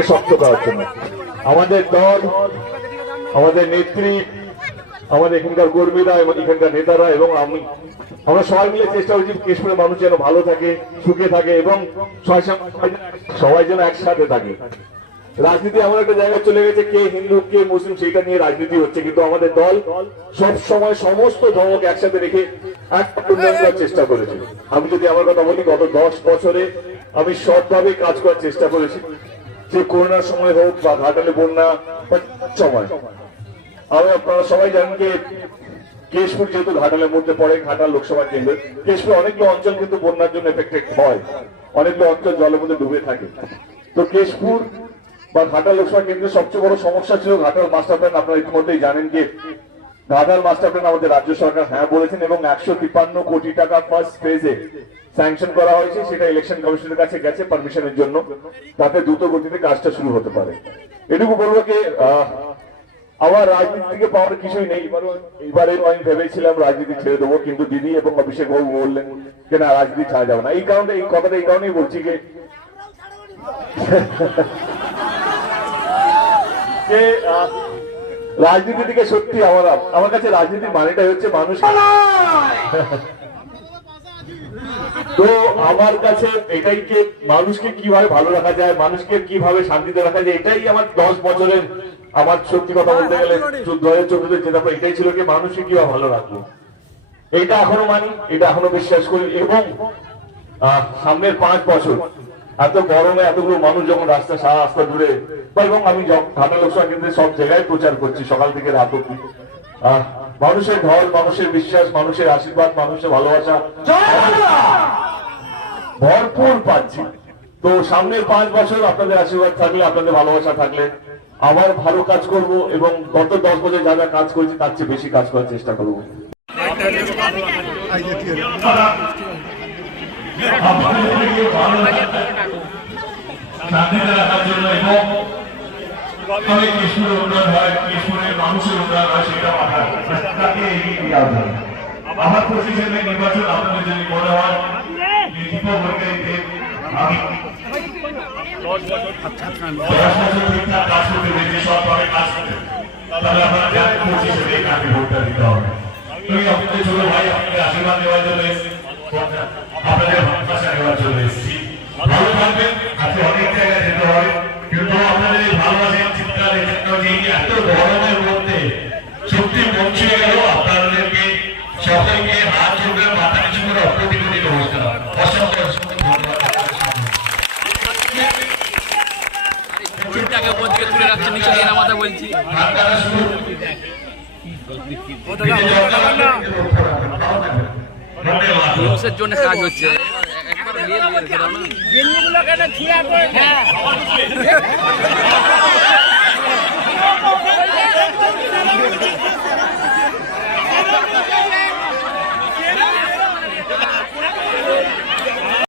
ভিতকে শক্ত করার জন্য আমাদের দল, আমাদের নেত্রী, আমাদের এখানকার কর্মীরা এবং এখানকার নেতারা এবং আমরা সবাই মিলে চেষ্টা করছি কেশপুরের মানুষ যেন ভালো থাকে, সুখে থাকে এবং সবাই যেন একসাথে থাকে। রাজনীতি এমন একটা জায়গায় চলে গেছে, কে হিন্দু কে মুসলিম সেটা নিয়ে রাজনীতি হচ্ছে, কিন্তু আমাদের দল সব সময় সমস্ত ধর্মকে একসাথে রেখে একটা উন্নয়ন করার চেষ্টা করেছে। আমি যদি আমার কথা বলি, গত 10 বছরে আমি সৎভাবে কাজ করার চেষ্টা করেছি, যে করোনার সময় হোক বা ঘাটালে বন্যা সময়। আমি আপনারা সবাই জানেন যে কেশপুর যেহেতু ঘাটালের মধ্যে পড়ে, ঘাটাল লোকসভা কেন্দ্র, কেশপুর অনেকগুলো অঞ্চল কিন্তু বন্যার জন্য এফেক্টেড হয়, অনেকগুলো অঞ্চল জলের মধ্যে ডুবে থাকে। তো কেশপুর বা ঘাটাল লোকসভা কেন্দ্রের সবচেয়ে বড় সমস্যা ছিল ঘাটাল মাস্টার প্ল্যান। আপনারা ইতিমধ্যেই জানেন যে ঘাটাল মাস্টার প্ল্যান আমাদের রাজ্য সরকার হ্যাঁ বলেছেন এবং 153 কোটি টাকা ফার্স্ট ফেজে স্যাংশন করা হয়েছে। সেটা ইলেকশন কমিশনের কাছে গেছে পারমিশনের জন্য, তাতে দ্রুত গতিতে কাজটা শুরু হতে পারে। এটুকু বলবো যে আমার রাজনীতি থেকে পাওয়ার কিছুই নেই। এবারে আমি ভেবেছিলাম রাজনীতি ছেড়ে দেবো, কিন্তু দিদি এবং অভিষেক বাবু বললেন যে না, রাজনীতি ছাড়া যাবে না। এই কারণে এই কথাটা এই কারণেই বলছি যে রাজনীতি থেকে সত্যি আমার কাছে রাজনীতির মানেটাই হচ্ছে মানুষ। তো আমার কাছে এটাই যে মানুষকে কিভাবে ভালো রাখা যায়, মানুষকে কিভাবে শান্তিতে রাখা যায়, এটাই আমার 10 বছরের আমার সত্যি কথা বলতে গেলে 2014-তে যেটা এটাই ছিল কি মানুষকে কিভাবে ভালো রাখবো। এটা এখনো মানি, এটা এখনো বিশ্বাস করি এবং সামনের 5 বছর এত গরমে এতগুলো মানুষ যখন সারা রাস্তা দূরে এবং আমি ঘাটাল লোকসভা কেন্দ্রে সব জায়গায় প্রচার করছি সকাল থেকে রাত অব্দি, মানুষের ঢল, মানুষের বিশ্বাস, মানুষের আশীর্বাদ, মানুষের ভালোবাসা ভরপুর পাচ্ছি। তো সামনের 5 বছর আপনাদের আশীর্বাদ থাকলে, আপনাদের ভালোবাসা থাকলে আবার ভালো কাজ করব এবং গত 10 বছর যা যা কাজ করেছি তার চেয়ে বেশি কাজ করার চেষ্টা করব। আমার পজিশনে নির্বাচন আপনাদের যদি মনে হয় আমি 10 বছর ঠিকঠাক কাজ করতে পেরেছি, সবভাবে কাজ করতে, তাহলে আপনারা জানেন পজিশনে কাকে ভোটটা দিতে হবে। আমি আপনাদের ছোট ভাই, আপনাদের আশীর্বাদ দেওয়ার জন্য এসেছি, আপনাদের ভালোবাসা দেওয়ার জন্য এসেছি। ভালো থাকবেন। আজকে অনেক জায়গায় যেতে হবে, কিন্তু আপনাদের এই ভালোবাসা চিৎকার এত গরমের মধ্যে সত্যি মন ছুঁয়ে গেল। আপনাদেরকে সকলকে হাত জোড়ে মাথা নিচু করে অপ্রতি কোটি নমস্কার। অসংখ্য অসংখ্য ধন্যবাদ। নিউজের জন্য কাজ হচ্ছে। একবার